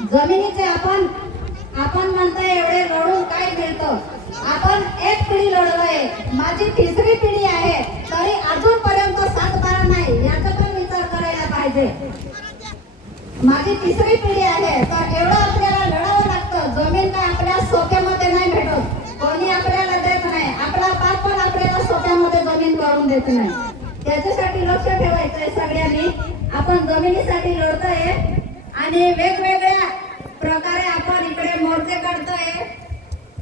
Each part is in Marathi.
जमिनीचे आपण म्हणतोय एवढे लढून काय मिळतं. आपण एक पिढी लढलोय, माझी तिसरी पिढी आहे, तरी अजूनपर्यंत 7-12 नाही याचा पण विचार करायला पाहिजे. माझी तिसरी पिढी आहे तर एवढं आपल्याला लढावं लागतं. जमीन काय आपल्या सोप्यामध्ये नाही भेटत, कोणी आपल्याला देत नाही. आपला बाप पण आपल्याला सोप्यामध्ये जमीन करून देत नाही. त्याच्यासाठी लक्ष ठेवायचंय सगळ्यांनी. आपण जमिनीसाठी लढतोय आणि वेगवेगळ्या प्रकारे आपण इकडे मोर्चे काढतोय.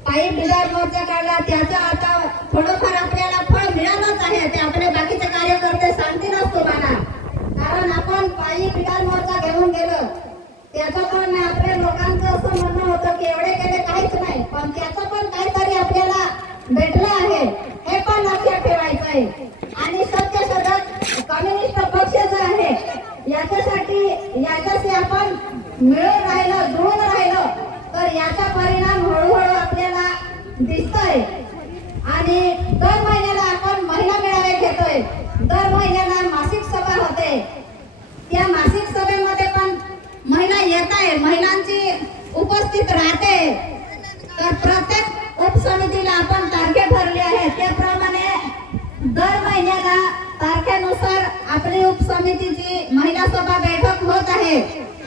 पायी बिगर मोर्चा काढला, त्याचा आता थोडंफार आपल्याला फळ मिळालंच आहे. ते आपले बाकीचे कार्यकर्ते सांगतीलच तुम्हाला. कारण आपण पायी बिगर मोर्चा घेऊन गेलो, त्याचं पण आपल्या लोकांचं असं म्हणणं होतं की एवढे केले काहीच नाही, पण त्याचं पण काहीतरी आपल्याला भेटलं आहे हे पण लक्षात ठेवायचं आहे. आणि सत्यशोधक कम्युनिस्ट पक्ष जो आहे याच्याशी आपण मिळून राहिलो, जुळून राहिलो तर याचा परिणाम हळूहळू आपल्याला दिसतोय. आणि दर महिन्याला आपण महिला मेळावे घेतोय, दर महिन्याला मासिक सभा होते. त्या मासिक सभेमध्ये पण महिला येत आहे, महिलांची उपस्थित राहते. तर प्रत्येक उपसमितीला आपण तारखे ठरले आहे, त्याप्रमाणे दर महिन्याला तारखेनुसार आपली उपसमितीची महिला सभा बैठक होत आहे.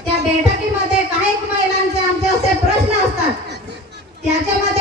त्या बैठकीमध्ये काही महिलांचे आमचे असे प्रश्न असतात, त्याच्यामध्ये